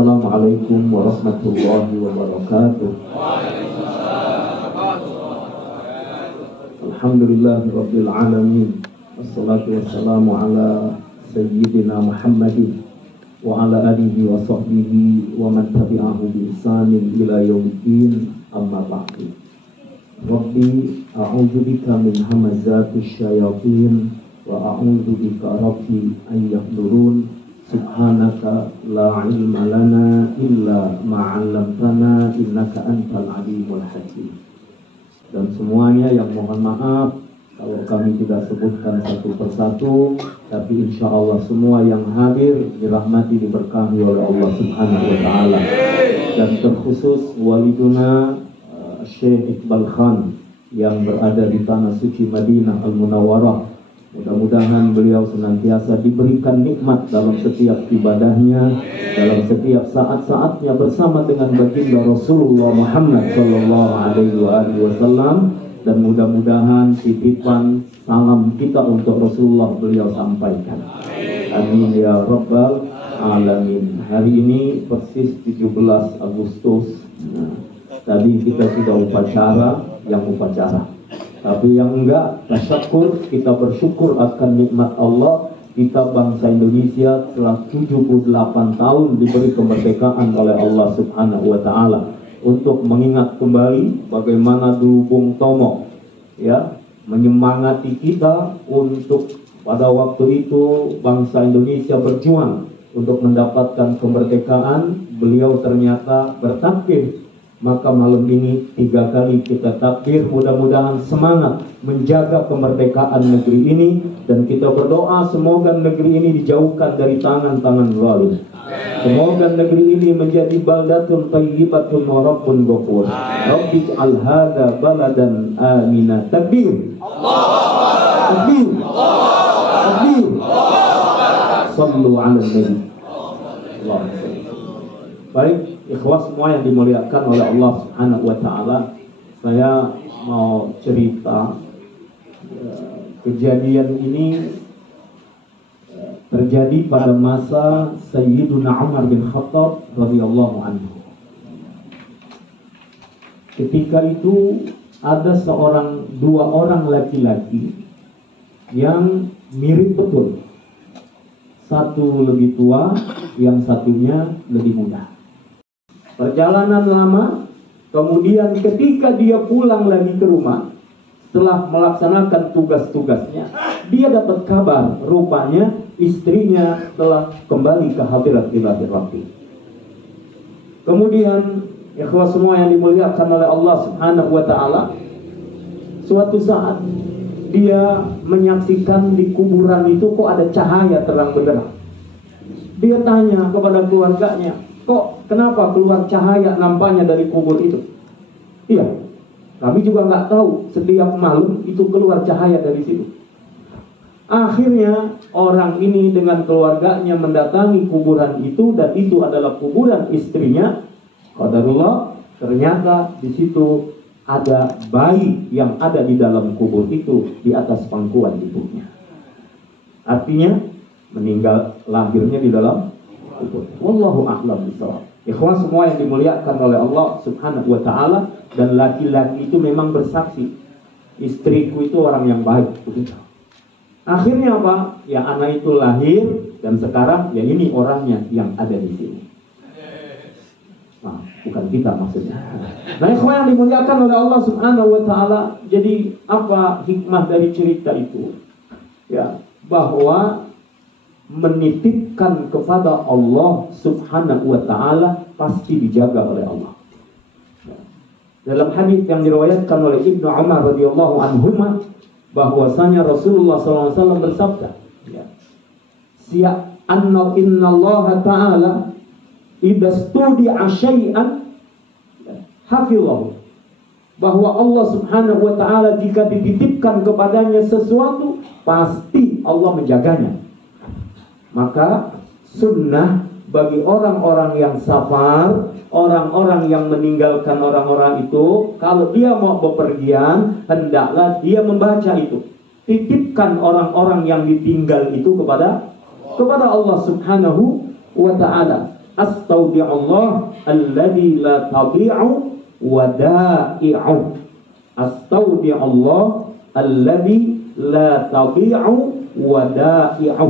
Assalamualaikum warahmatullahi wabarakatuh. Alhamdulillahirabbil alamin. Wassalatu wassalamu ala sayyidina Muhammadin wa ala alihi wa sahbihi wa man tabi'ahu bi ihsanin ila yaumiddin. Amma ba'du. Rabbi a'udzu bika min hamazatis syayatin wa a'udzu bika rabbi an yahdurun. Subhanaka la ilma lana illa ma 'allamtana innaka antal alimul hakim. Dan semuanya yang mohon maaf kalau kami tidak sebutkan satu persatu, tapi insya Allah semua yang hadir dirahmati, diberkahi oleh Allah Subhanahu wa Ta'ala. Dan terkhusus waliduna Syekh Iqbal Khan yang berada di tanah suci Madinah Al-Munawwarah. Mudah-mudahan beliau senantiasa diberikan nikmat dalam setiap ibadahnya, dalam setiap saat-saatnya bersama dengan baginda Rasulullah Muhammad sallallahu alaihi wasallam, dan mudah-mudahan titipan salam kita untuk Rasulullah beliau sampaikan. Amin ya rabbal alamin. Hari ini persis 17 Agustus. Tadi kita sudah upacara, tapi yang enggak, tasyukur, kita bersyukur akan nikmat Allah. Kita bangsa Indonesia telah 78 tahun diberi kemerdekaan oleh Allah Subhanahu wa Ta'ala. Untuk mengingat kembali bagaimana dulu Bung Tomo ya menyemangati kita untuk pada waktu itu bangsa Indonesia berjuang untuk mendapatkan kemerdekaan. Beliau ternyata bertakbir. Maka malam ini 3 kali kita takbir, mudah-mudahan semangat menjaga kemerdekaan negeri ini, dan kita berdoa semoga negeri ini dijauhkan dari tangan-tangan zalim. Semoga negeri ini menjadi baldatun thayyibatun wa rabbun ghafur. Rabbi ij'al hadza baladan amina. Takbir. Takbir. Takbir. Sallu 'alan nabi. Baik, ikhwas semua yang dimuliakan oleh Allah Subhanahu wa Ta'ala, saya mau cerita kejadian ini terjadi pada masa Sayyiduna Umar bin Khattab radhiyallahu anhu. Ketika itu ada dua orang laki-laki yang mirip betul. Satu lebih tua, yang satunya lebih muda. Perjalanan lama, kemudian ketika dia pulang lagi ke rumah, setelah melaksanakan tugas-tugasnya, dia dapat kabar, rupanya istrinya telah kembali ke hadirat ilahi Rabbi. Kemudian, ikhwas semua yang dimuliakan oleh Allah Subhanahu wa Ta'ala, suatu saat dia menyaksikan di kuburan itu kok ada cahaya terang benderang. Dia tanya kepada keluarganya, kok kenapa keluar cahaya nampaknya dari kubur itu? Iya, kami juga nggak tahu, setiap malam itu keluar cahaya dari situ. Akhirnya orang ini dengan keluarganya mendatangi kuburan itu, dan itu adalah kuburan istrinya. Qadarullah, ternyata di situ ada bayi yang ada di dalam kubur itu di atas pangkuan ibunya. Artinya meninggal lahirnya di dalam kubur. Wallahu a'lam bishawab. Ikhwan semua yang dimuliakan oleh Allah Subhanahu wa Ta'ala, dan laki-laki itu memang bersaksi, istriku itu orang yang baik. Begitu. Akhirnya apa? Ya anak itu lahir, dan sekarang ya ini orangnya yang ada di sini. Nah, bukan kita maksudnya. Nah, ikhwan yang dimuliakan oleh Allah Subhanahu wa Ta'ala, jadi apa hikmah dari cerita itu? Ya, bahwa menitipkan kepada Allah Subhanahu wa Ta'ala pasti dijaga oleh Allah. Dalam hadis yang diriwayatkan oleh Ibnu Umar radhiyallahu anhuma, bahwasanya Rasulullah SAW bersabda, ya, inna Allah Ta'ala idza studi'a syai'an hafizhahu, bahwa Allah Subhanahu wa Ta'ala jika dititipkan kepadanya sesuatu pasti Allah menjaganya. Maka sunnah bagi orang-orang yang safar, orang-orang yang meninggalkan orang-orang itu, kalau dia mau bepergian, hendaklah dia membaca itu. Titipkan orang-orang yang ditinggal itu kepada Allah Subhanahu wa Ta'ala. Astaudi'ullah alladzi la tabi'u wada'i'u. Astaudi'ullah alladzi la tabi'u wada'i'u.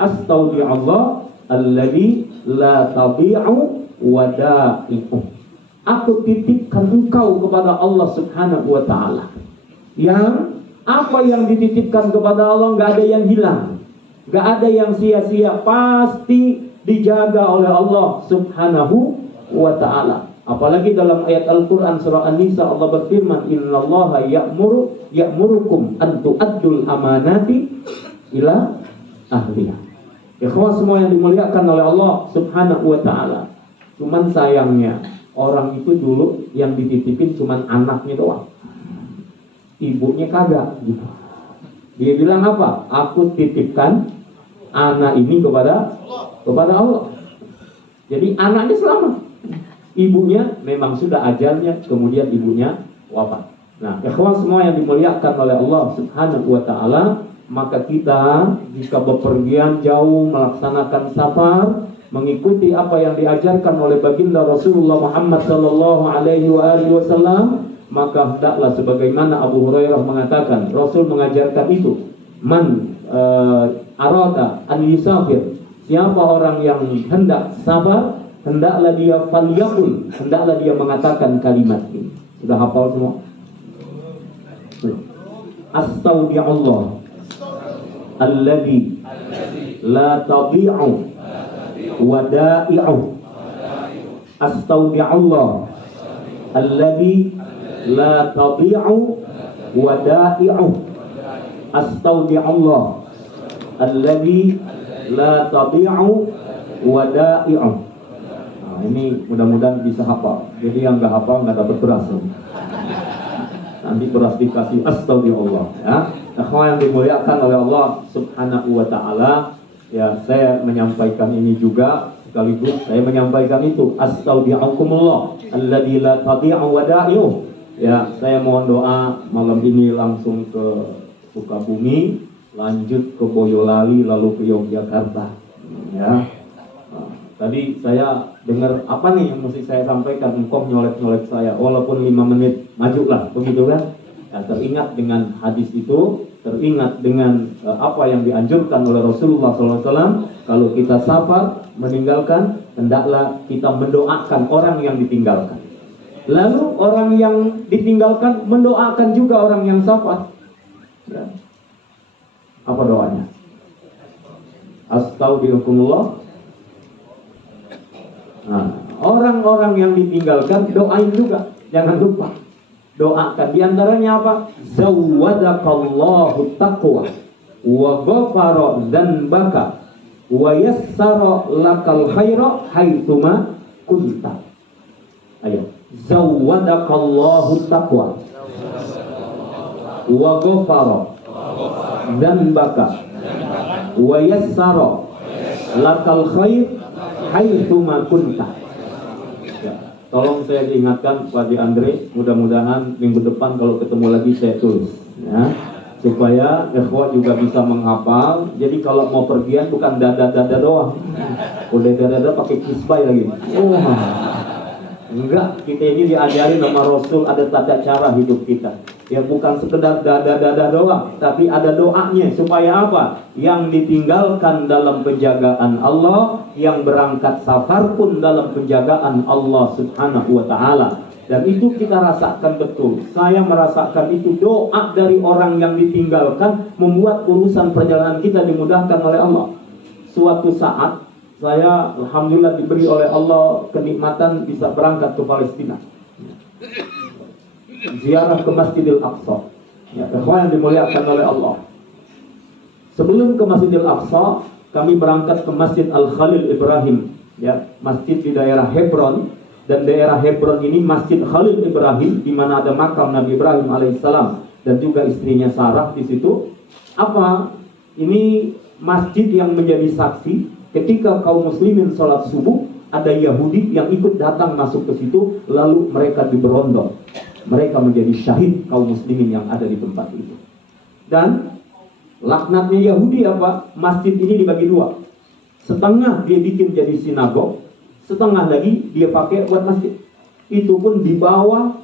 Astaudi'ullah alladzi la tabi'u wada'i'u. Aku titipkan engkau kepada Allah Subhanahu wa ta'ala. Yang apa yang dititipkan kepada Allah nggak ada yang hilang, nggak ada yang sia-sia, pasti dijaga oleh Allah Subhanahu wa ta'ala. Apalagi dalam ayat Al-Quran surah An-Nisa, Allah berfirman, innallaha ya'murukum an tu'addul amanati ila ahliha. Ikhwah semua yang dimuliakan oleh Allah Subhanahu wa ta'ala. Cuman sayangnya orang itu dulu yang dititipin cuman anaknya doang, ibunya kagak gitu. Dia bilang apa? Aku titipkan anak ini kepada Allah. Jadi anaknya selamat. Ibunya memang sudah ajalnya, kemudian ibunya wafat. Nah, ikhwan semua yang dimuliakan oleh Allah Subhanahu wa ta'ala, maka kita jika bepergian jauh melaksanakan safar, mengikuti apa yang diajarkan oleh baginda Rasulullah Muhammad sallallahu alaihi wasallam, maka hendaklah sebagaimana Abu Hurairah mengatakan, Rasul mengajarkan itu, man arada an yusafir, siapa orang yang hendak sabar, hendaklah dia falyaqul, hendaklah dia mengatakan kalimat ini. Sudah hafal semua? Astaudi'ullah alladzi la tabi'u wada'i'u. Astaudi'ullah alladzi la tabi'u wada'i'u. Astaudi'ullah alladzi la tabi'u wada'i'u. Nah, ini mudah-mudahan bisa hafal. Jadi yang nggak hafal nggak dapat beras. Nanti beras dikasih astaudi'ullah, ya. Nah, yang dimuliakan oleh Allah Subhanahu wa ta'ala, ya, saya menyampaikan ini juga sekaligus saya menyampaikan itu, astaudi'ukumullah alladzi la tabi'u wada'i'u. Ya, saya mohon doa malam ini langsung ke Sukabumi, lanjut ke Boyolali, lalu ke Yogyakarta. Ya. Nah, tadi saya dengar apa nih yang mesti saya sampaikan, engkau nyolek-nyolek saya, walaupun 5 menit majulah, begitu kan? Ya, teringat dengan hadis itu, teringat dengan apa yang dianjurkan oleh Rasulullah SAW. Kalau kita safar meninggalkan, hendaklah kita mendoakan orang yang ditinggalkan. Lalu orang yang ditinggalkan mendoakan juga orang yang safar. Ya. Apa doanya? Astaudirukumullah. Nah, orang-orang yang ditinggalkan doain juga, jangan lupa doakan. Di antaranya apa? Zawwadakallahu taqwa wa ghafara dzanbaka wa yassara lakal khaira haitsuma kunta. Ayo, zawwadakallahu taqwa wa ghafara dzanbaka wa yassara lakal khair haitsuma kunta. Ya, tolong saya diingatkan Pak Andre, mudah-mudahan minggu depan kalau ketemu lagi saya tulis, ya, supaya ikhwah juga bisa menghafal. Jadi kalau mau pergian bukan dada-dada doang, udah dada-dada pakai kisbai lagi. Enggak, kita ini diajari nama Rasul, ada tata cara hidup kita. Ya, bukan sekedar dada-dada doang, tapi ada doanya. Supaya apa? Yang ditinggalkan dalam penjagaan Allah, yang berangkat safar pun dalam penjagaan Allah Subhanahu wa ta'ala. Dan itu kita rasakan betul. Saya merasakan itu, doa dari orang yang ditinggalkan membuat urusan perjalanan kita dimudahkan oleh Allah. Suatu saat saya alhamdulillah diberi oleh Allah kenikmatan bisa berangkat ke Palestina, ziarah ke Masjidil Aqsa. Ya, ikhwan yang dimuliakan oleh Allah. Sebelum ke Masjidil Aqsa, kami berangkat ke Masjid Al-Khalil Ibrahim, ya, masjid di daerah Hebron. Dan daerah Hebron ini Masjid Khalil Ibrahim, di mana ada makam Nabi Ibrahim alaihissalam dan juga istrinya Sarah di situ. Apa? Ini masjid yang menjadi saksi ketika kaum muslimin sholat subuh, ada Yahudi yang ikut datang masuk ke situ, lalu mereka diberondong. Mereka menjadi syahid kaum muslimin yang ada di tempat itu. Dan laknatnya Yahudi apa? Masjid ini dibagi dua. Setengah dia bikin jadi sinagog, setengah lagi dia pakai buat masjid. Itu pun di bawah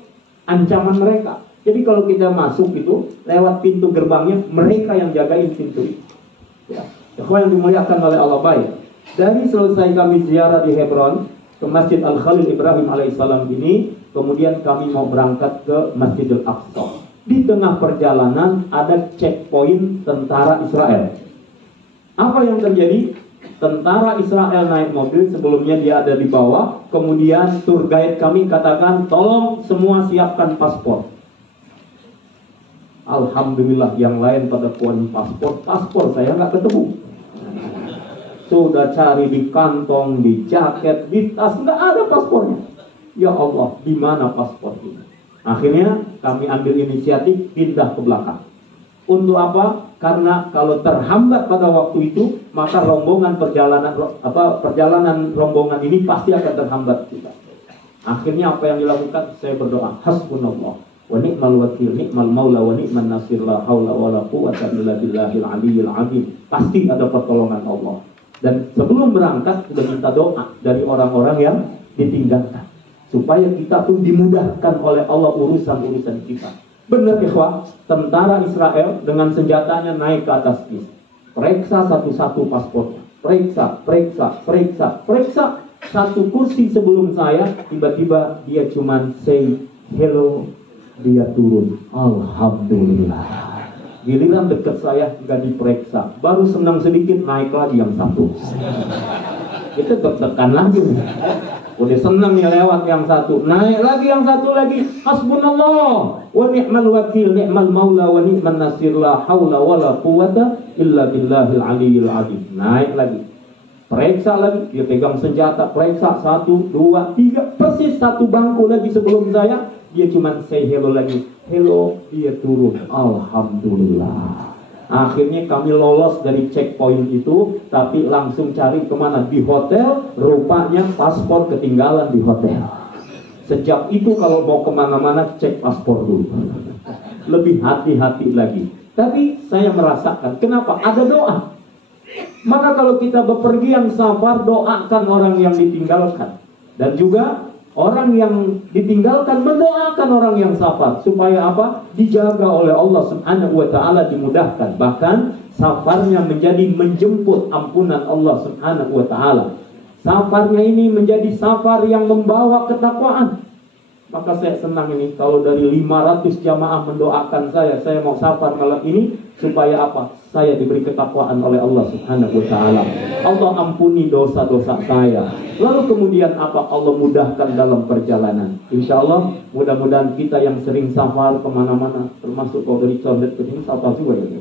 ancaman mereka. Jadi kalau kita masuk itu lewat pintu gerbangnya, mereka yang jagain pintu itu. Ya, yang dimuliakan oleh Allah. Baik. Dari selesai kami ziarah di Hebron ke Masjid Al-Khalil Ibrahim alaihissalam ini, kemudian kami mau berangkat ke Masjidil Aqsa. Di tengah perjalanan ada checkpoint tentara Israel. Apa yang terjadi? Tentara Israel naik mobil, sebelumnya dia ada di bawah. Kemudian tour guide kami katakan, tolong semua siapkan paspor. Alhamdulillah yang lain pada puan paspor saya nggak ketemu. Sudah cari di kantong, di jaket, di tas, nggak ada paspornya. Ya Allah, di mana paspor ini? Akhirnya kami ambil inisiatif pindah ke belakang. Untuk apa? Karena kalau terhambat pada waktu itu, maka perjalanan rombongan ini pasti akan terhambat kita. Akhirnya apa yang dilakukan? Saya berdoa, hasbunallah wa ni'mal wakil, ni'mal maula wa ni'man nasir, la haula wa la quwwata illa billahil aliyyil azim. Pasti ada pertolongan Allah. Dan sebelum berangkat sudah minta doa dari orang-orang yang ditinggalkan, supaya kita pun dimudahkan oleh Allah urusan-urusan kita. Benar ikhwah, tentara Israel dengan senjatanya naik ke atas bis. Periksa satu-satu paspornya. Periksa. Satu kursi sebelum saya, tiba-tiba dia cuman say hello, dia turun. Alhamdulillah. Giliran dekat saya nggak diperiksa, baru senang sedikit naik lagi yang satu. Kita tertekan lagi. Udah senang nih lewat yang satu, naik lagi yang satu lagi. Hasbunallah wa ni'mal wakil, ni'mal maula wa ni'man nasir, la haula wa la quwwata illa billahil aliyyil azim. Naik lagi. Periksa lagi, dia pegang senjata, periksa 1, 2, 3, persis satu bangku lagi sebelum saya, dia cuma say hello lagi. Hello, dia turun. Alhamdulillah. Akhirnya kami lolos dari checkpoint itu, tapi langsung cari kemana? Di hotel. Rupanya paspor ketinggalan di hotel. Sejak itu kalau mau kemana-mana cek paspor dulu. Lebih hati-hati lagi. Tapi saya merasakan, kenapa? Ada doa. Maka kalau kita bepergian safar, doakan orang yang ditinggalkan. Dan juga orang yang ditinggalkan mendoakan orang yang safar, supaya apa? Dijaga oleh Allah Subhanahu wa taala, dimudahkan. Bahkan safarnya menjadi menjemput ampunan Allah Subhanahu wa taala. Safarnya ini menjadi safar yang membawa ketakwaan. Maka saya senang ini kalau dari 500 jamaah mendoakan saya mau safar malam ini supaya apa? Saya diberi ketakwaan oleh Allah Subhanahu wa taala. Allah ampuni dosa-dosa saya. Lalu kemudian apa? Allah mudahkan dalam perjalanan. Insya Allah mudah-mudahan kita yang sering safar kemana-mana, termasuk kalau dari Condet ke sini safar juga ya.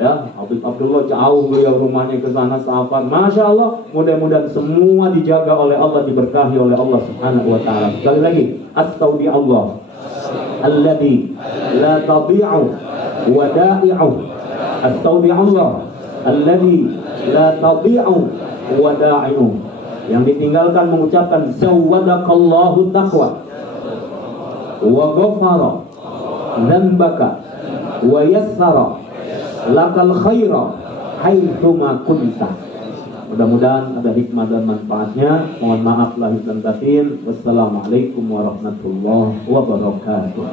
Ya, Abdullah jauh beliau rumahnya ke sana safar. Masya Allah, mudah-mudahan semua dijaga oleh Allah, diberkahi oleh Allah Subhanahu wa taala. Sekali lagi, astaudi Allah alladzi la tadi'u wada'i'u. Astaudi Allah alladzi la tadi'u wada'i'u. Yang ditinggalkan mengucapkan zawwadakallahu taqwa wa ghafara dzambaka wa yassara lakal khaira haitsuma kunta. Mudah-mudahan ada hikmah dan manfaatnya. Mohon maaf lahir dan batin. Wassalamualaikum warahmatullahi wabarakatuh.